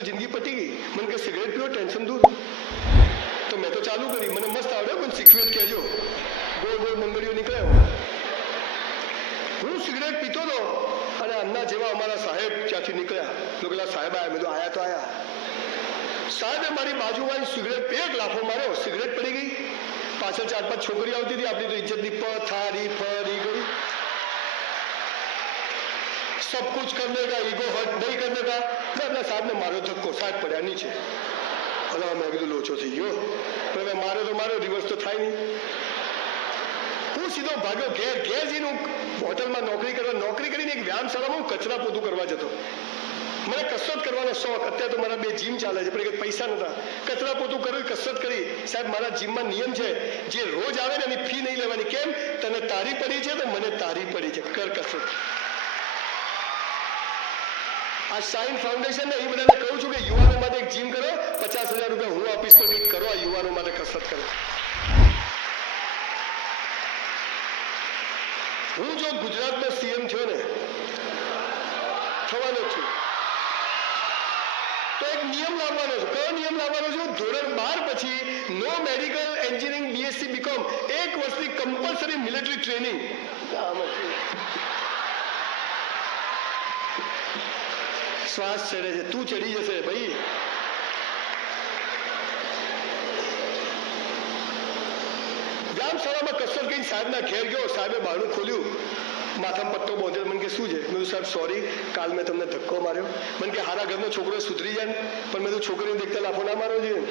जिंदगी पटी गई। मन के सिगरेट पीओ टेंशन दूर। तो मैं तो चालू करी, મને મસ્ત આવડે પણ શીખવી જ કહેજો। ગોળ ગોળ મંગળીઓ નીકળ્યો। હું સિગરેટ પીતો હતો અને અન્ના જેવા અમારા સાહેબ ત્યાંથી નીકળ્યા। લોકોલા સાહેબ આયા, મેં તો આયા તો આયા। સાહેબે મારી બાજુમાં સિગરેટ એક લાફો માર્યો, સિગરેટ પડી ગઈ। પાછળ 4-5 છોકરીઓ આવતી હતી, આપણી તો ઇજ્જતની પથારી ફરી ગઈ। सब कुछ करने का, ईगो हर्ट नहीं करने का। मैं साहब ने मारो धक्को, साहब पड़ा नीचे। अल्लाह मैं कीधु लोचो थी गयो, पर मैं मारो तो मारो, रिवर्स तो थाय नहीं। હું સીધો ભાગ્યો ઘેર। ઘેર જઈને હોટલમાં નોકરી કરવા, નોકરી કરીને એક વ્યાયામશાળામાં હું કચરા પોતું કરવા જતો। મને કસરત કરવાનો શોખ। અત્યારે તો મારા 2 જીમ ચાલે છે, પણ પૈસા નતા। કચરા પોતું કરી, કસરત કરી। સાહેબ મારા જીમમાં નિયમ છે, જે રોજ આવે ને એની ફી નહીં લેવાની। કેમ? તને તારી પડી છે તો મને તારી પડી છે, કર કસરત। આ શાઇન ફાઉન્ડેશન ને એ બધાને કહું છું કે યુવાનો માટે એક જીમ કરો, 50,000 રૂપિયા હું આપીશ, પર કંઈક કરો, આ યુવાનો માટે કસરત કરો। હું જો ગુજરાતનો સીએમ થયો ને, થવાનો છું, તો એક નિયમ લાવવાનો છું। કયો નિયમ લાવવાનો છું? ધોરણ 12 પછી નો મેડિકલ એન્જિનિયરિંગ બીએસસી બીકોમ 1 વર્ષની કમ્પલસરી મિલિટરી ટ્રેનિંગ। શ્વાસ ચડે છે, તું ચડી જશે ભાઈ। વ્યાયામશાળામાં કસરત કરીને સાહેબના ઘેર ગયો। સાહેબે બારણું ખોલ્યું, માથામાં પટ્ટો બાંધેલો। મને કે શું છે? મેં સાહેબ સોરી, કાલ મેં તમને ધક્કો માર્યો। મને કે હારા ઘરનો છોકરો સુધરી જાય, પણ મેં તો છોકરીને દેખતા લાફો ના મારવો જોઈએ।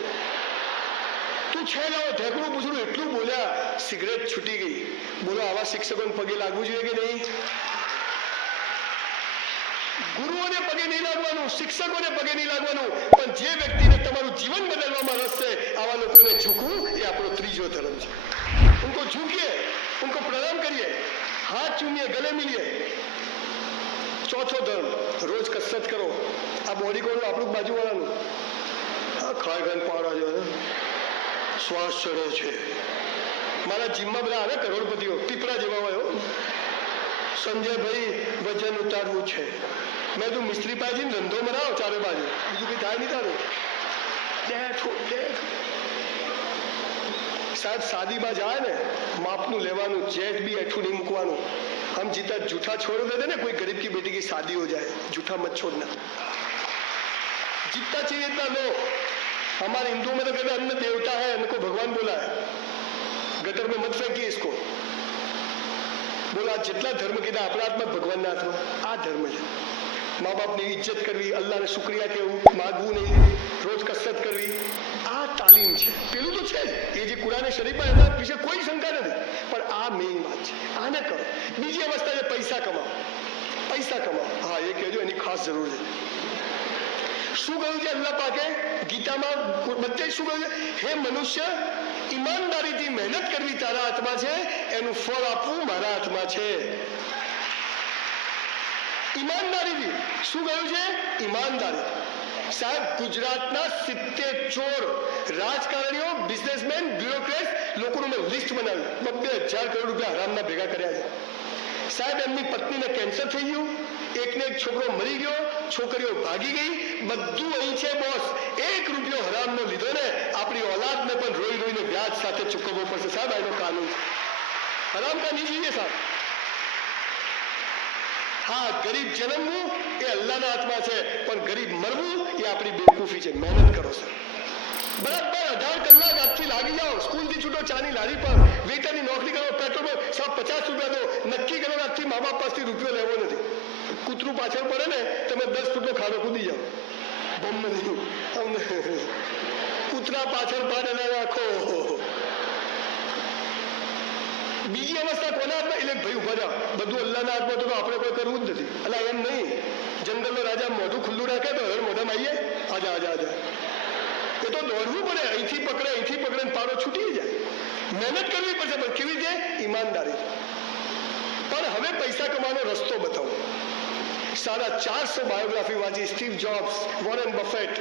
તું છે લાવો ઢેકણું પૂછડું એટલું બોલ્યા, સિગરેટ છૂટી ગઈ। બોલો આવા શિક્ષકોને પગે લાગવું જોઈએ કે નહીં? ગુરુઓને પગે નહીં લાગવાનું, શિક્ષકોને પગે નહીં લાગવાનું, પણ જે વ્યક્તિને તમારું જીવન બદલવામાં રસ છે, આવા લોકોને ઝૂકવું એ આપણો ત્રીજો ધર્મ છે। ઉनको झुकिए, उनको प्रणाम करिए, हाथ चूमिए, गले मिलिए। ચોથો ધર્મ, રોજ કસરત કરો। આ બોડી કોણ? આપણું બાજુવાળાનું। આ ખાઈ ખાઈને પાડા છે, શ્વાસ ચડે છે। મારા જીમમાં બધા આવે કરોડપતિઓ, પીપળા જેવા હોય। સંજયભાઈ વજન ઉતારવું છે, मैं तू मिस्त्री पाजी धंधो मराओ चारे बाजू, बीजू कई थाय नहीं तारू। साहब शादी में जाए ने मापनु लेवानु, जेट भी एठू नहीं मुकवानु। हम जीता जूठा छोड़ देते ना, कोई गरीब की बेटी की शादी हो जाए, जूठा मत छोड़ना। जितना चाहिए इतना लो। हमारे हिंदुओं में तो कहते अन्न देवता है, इनको भगवान बोला है। गटर में मत फेंकिए इसको। बोला जितना धर्म कीधा अपना हाथમાં ભગવાનના હાથમાં। આ ધર્મ છે। મા બાપની ઇજ્જત કરવી, અલ્લાહને શુક્રિયા કહેવું, માગવું નહીં, રોજ કસરત કરવી, આ તાલીમ છે। પેલું તો છે જ, એ જે કુરાને શરીફમાં એના વિશે કોઈ શંકા નથી, પણ આ મેઇન વાત છે। આને કરો। બીજી અવસ્થા છે પૈસા કમાઓ। પૈસા કમાઓ, હા એ કહેજો, એની ખાસ જરૂર છે। શું કહ્યું છે અલ્લાહ પાકે ગીતામાં? બધે શું કહ્યું છે? હે મનુષ્ય, ઈમાનદારીથી મહેનત કરવી તારા હાથમાં છે, એનું ફળ આપવું મારા હાથમાં છે। ઈમાનદારીથી શું કહ્યું છે? ઈમાનદારી। સાહેબ ગુજરાતના 70 ચોર રાજકારણીઓ, બિઝનેસમેન, બ્યુરોક્રેટ લોકોનું મેં લિસ્ટ બનાવ્યું, 2,000 કરોડ રૂપિયા હરામના ભેગા કર્યા છે। સાહેબ એમની પત્નીને કેન્સર થઈ ગયું, એકને એક છોકરો મરી ગયો, છોકરીઓ ભાગી ગઈ, બધું અહીં છે બોસ। 1 રૂપિયો હરામનો લીધો ને, આપણી औलादને પણ રોઈ રોઈને વ્યાજ સાથે ચૂકવવો પડશે। સાહેબ એનો કાનૂન છે, હરામ કા નહીં જોઈએ સાહેબ। हाँ गरीब जन्मવું એ અલ્લાહના હાથમાં છે, પણ ગરીબ મરવું એ આપણી બેવકૂફી છે। મહેનત કરો સર, બરાબર 18 કલાક આજથી લાગી જાઓ। સ્કૂલથી છૂટો ચાની લારી પર, વેટરની નોકરી કરો, પેટ્રોલ પર 50 રૂપિયા દો। નક્કી કરો આજથી મા બાપ પાસેથી રૂપિયો લેવો નથી। કૂતરું પાછળ પડે ને, તમે 10 ફૂટનો ખાડો કૂદી જાઓ। બમ નહીં, કૂતરા પાછળ પાડે ના રાખો। બીજી અવસ્થા કોના હાથમાં? એટલે ભાઈ ઉભા જાઓ, બધું અલ્લાહના હાથમાં, તો આપણે કોઈ કરવું જ નથી। એટલે એમ નહીં, જંગલનો રાજા મોઢું ખુલ્લું રાખે તો હવે મોઢામાં આવીએ, આજા આજા આજા, એ તો દોડવું પડે। અહીંથી પકડે ને પાડો છૂટી જાય। મહેનત કરવી પડશે, પણ કેવી રીતે? ઈમાનદારી। પણ હવે પૈસા કમાવાનો રસ્તો બતાવો। 450 બાયોગ્રાફી વાંચી, સ્ટીવ જોબ્સ, વોરેન બફેટ,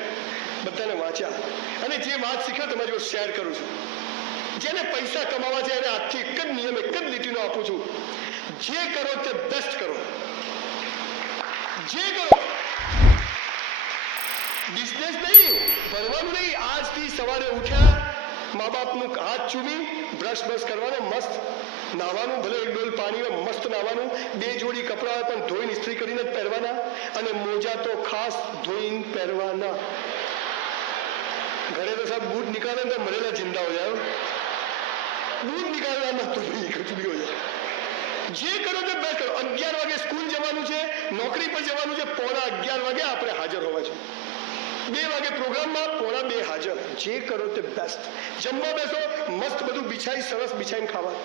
બધાને વાંચ્યા, અને જે વાત શીખ્યો તમારી જોડે શેર કરું છું। જેને પૈસા કમાવા છે એને આજથી એક જ નિયમ, એક જ લીટીનો આપું છું, જે કરો તે બેસ્ટ કરો। જે કરો બિઝનેસ નહીં, ભણવાનું નહીં. આજથી સવારે ઉઠ્યા, મા બાપનું હાથ ચૂમી બ્રશ કરવાનો, મસ્ત નાવાનું, ભલે એક ડોલ પાણીમાં મસ્ત નાવાનું, 2 જોડી કપડાં હોય પણ ધોઈને ઇસ્ત્રી કરીને જ પહેરવાના, અને મોજા તો ખાસ ધોઈને પહેરવાના. ઘરે તો સાહેબ બૂટ નિકાલે તો મરેલા જિંદા હો જાય. બૂટ નિકાલવામાં તો નહીં, કચુડી હો જાય. જે કરો તે બેસ્ટ કરો. 11 વાગે સ્કૂલ જવાનું છે, નોકરી પર જવાનું છે, 11:15 વાગે આપણે હાજર હોવા છે. 2 વાગે પ્રોગ્રામમાં, 1:45 હાજર. જે કરો તે બેસ્ટ. જમવા બેસો, મસ્ત બધું બિછાઈ, સરસ બિછાઈને ખાવા.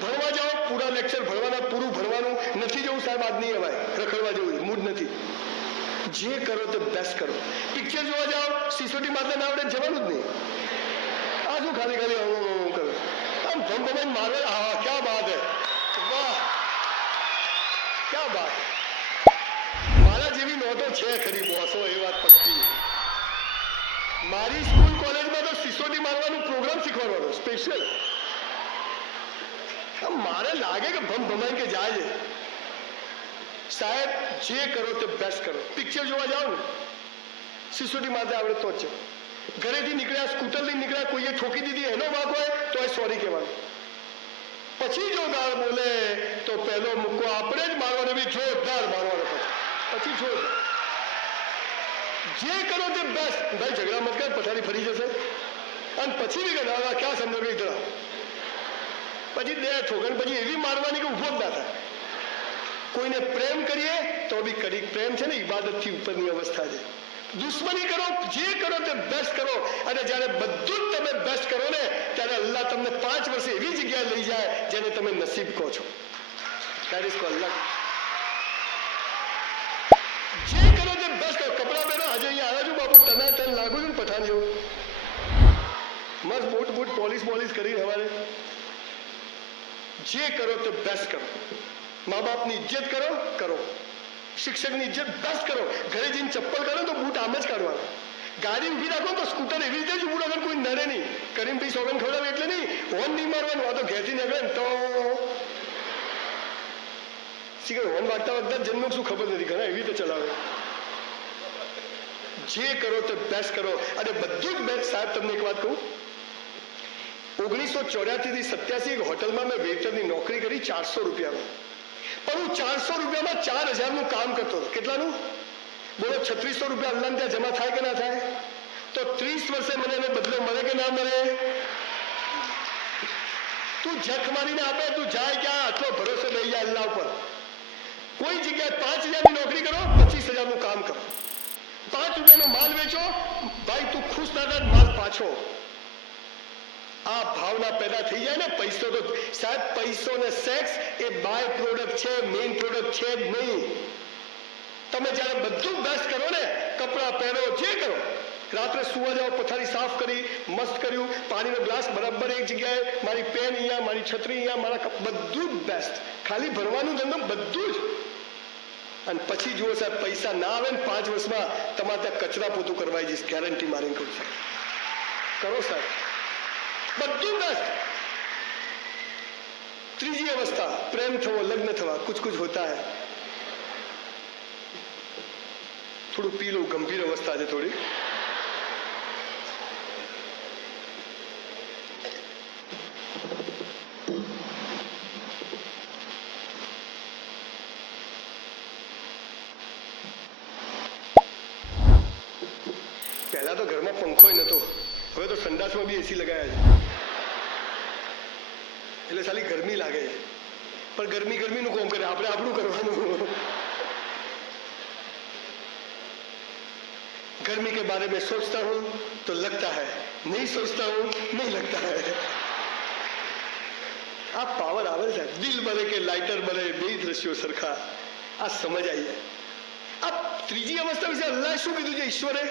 ભણવા જાઓ, પૂરા લેક્ચર ભણવાના, પૂરું ભણવાનું. નથી જવું સાહેબ, આજ નહીં અવાય, રખડવા જેવું મૂડ નથી. જે કરો તે બેસ્ટ કરો. પિક્ચર જોવા જાઓ, સિસોટી મારતા ના આવડે જવાનું જ નહીં. આ શું ખાલી ખાલી કરો, આમ ધમ મારે. હા, ક્યાં બાત હે, વાહ, ક્યાં બાત. મારા જેવી નોટો છે ખરી બોસો, એ વાત પક્કી. મારી સ્કૂલ કોલેજમાં તો સિસોટી મારવાનું પ્રોગ્રામ શીખવાડવાનો સ્પેશિયલ. મારે લાગે કે ભમાઈ કે જાય છે. સાહેબ જે કરો તે બેસ્ટ કરો. પિક્ચર જોવા જાઓ ને, સિસોટી મારતા આવડે તો જ છે. ઘરેથી નીકળ્યા, સ્કૂટર લઈને નીકળ્યા, કોઈએ ઠોકી દીધી, એનો વાંક હોય તો એ સોરી કહેવાનું. પછી જો ગાળ બોલે તો પહેલો મુક્કો આપણે જ મારવાનો, બી જોરદાર મારવાનો. પછી જોરદાર. જે કરો તે બેસ્ટ. ભાઈ ઝઘડા મત કર, પથારી ફરી જશે. અને પછી બી કે ના ક્યાં સમજો ઇધર. પછી 2 ઠોકર પછી એવી મારવાની કે ઉભો જ ના થાય. કોઈને પ્રેમ કરીએ તો બી કરી. પ્રેમ છે ને ઇબાદતથી ઉપરની અવસ્થા છે. દુશ્મની કરો, જે કરો તે બેસ્ટ કરો. અને જ્યારે બધું જ તમે બેસ્ટ કરો ને, ત્યારે અલ્લાહ તમને 5 વર્ષે એવી જગ્યાએ લઈ જાય જેને તમે નસીબ કહો છો. દેટ ઇઝ કોલ્ડ લક. જે કરો તે બેસ્ટ કરો. કપડાં પહેરો, આજે અહીંયા આવ્યા છું બાપુ, ટનાટન લાગુ છું ને પઠાણ જેવું. મસ્ત બૂટ પોલિશ કરી સવારે. જે કરો તે બેસ્ટ કરો. મા બાપની ઇજ્જત કરો. શિક્ષકની ઇજ્જત બેસ્ટ કરો. ઘરે જઈને ચપ્પલ કાઢો તો બૂટ આમ જ કાઢવાના. ગાડી ઊભી રાખો તો સ્કૂટર એવી રીતે જ ઊભું રાખો, કોઈ નડે નહીં. કરીમભાઈ સોગન ખવડાવે એટલે નહીં, હોર્ન નહીં મારવાનું. આ તો ઘેરથી નીકળે ને તો હોર્ન વાગતા જન્મ શું ખબર નથી, ઘણા એવી રીતે ચલાવે. જે કરો તે બેસ્ટ કરો. અને બધું જ બેસ્ટ. સાહેબ તમને એક વાત કહું, 1984 થી 87 હોટલમાં મેં વેઇટરની નોકરી કરી 400 રૂપિયામાં. પણ હું 400 રૂપિયામાં 4000નું કામ કરતો હતો. કેટલાનું બોલો? 3600 રૂપિયા અલ્લાહને ત્યાં જમા થાય કે ના થાય? તો 30 વર્ષે મને એનો બદલો મળે કે ના મળે? તું જખ મારીને આપે, તું જાય ક્યાં? આટલો ભરોસો લઈ જાય અલ્લાહ ઉપર. કોઈ જગ્યાએ 5000ની નોકરી કરો, 25000નું કામ કરો. 5 રૂપિયાનો માલ વેચો, ભાઈ તું ખુશ ના થાય, માલ પાછો. આ ભાવના પેદા થઈ જાય ને, પૈસો તો સાહેબ, પૈસો ને સેક્સ એ બાય પ્રોડક્ટ છે, મેઇન પ્રોડક્ટ છે જ નહીં. તમે જ્યારે બધું બેસ્ટ કરો ને, કપડાં પહેરો, જે કરો, રાત્રે સુવા જાઓ, પથારી સાફ કરી, મસ્ત કર્યું, પાણીનો ગ્લાસ બરાબર એક જગ્યાએ, મારી પેન અહીંયા, મારી છત્રી અહીંયા, મારા બધું જ બેસ્ટ. ખાલી ભરવાનું ધંધો બધું જ. અને પછી જુઓ સાહેબ, પૈસા ના આવે ને 5 વર્ષમાં તમારે ત્યાં કચરા પોતું કરવાઈ જઈશ, ગેરંટી મારીને કહું છું. કરો સાહેબ, બધું બેસ્ટ. ત્રીજી અવસ્થા, પ્રેમ થવો, લગ્ન થવા. કુછ હોતા હૈ. થોડું પી લો, ગંભીર અવસ્થા છે થોડી. પહેલા તો ઘરમાં પંખો નતો, હવે તો સંડાસમાં બી એસી લગાયા છે. એટલે સાલી ગરમી લાગે છે. પણ ગરમીનું કોમ કરે, આપણે આપણું કરવાનું. गर्मी के बारे में सोचता हूं तो लगता है, नहीं सोचता हूं नहीं लगता है. આ પાવર આવે છે. દિલ બને કે લાઇટર બને, બે દ્રશ્યો સરખા. આ સમજ આવી જાય. આ ત્રીજી અવસ્થા વિશે અલ્લાહ શું કીધું છે? ઈશ્વરે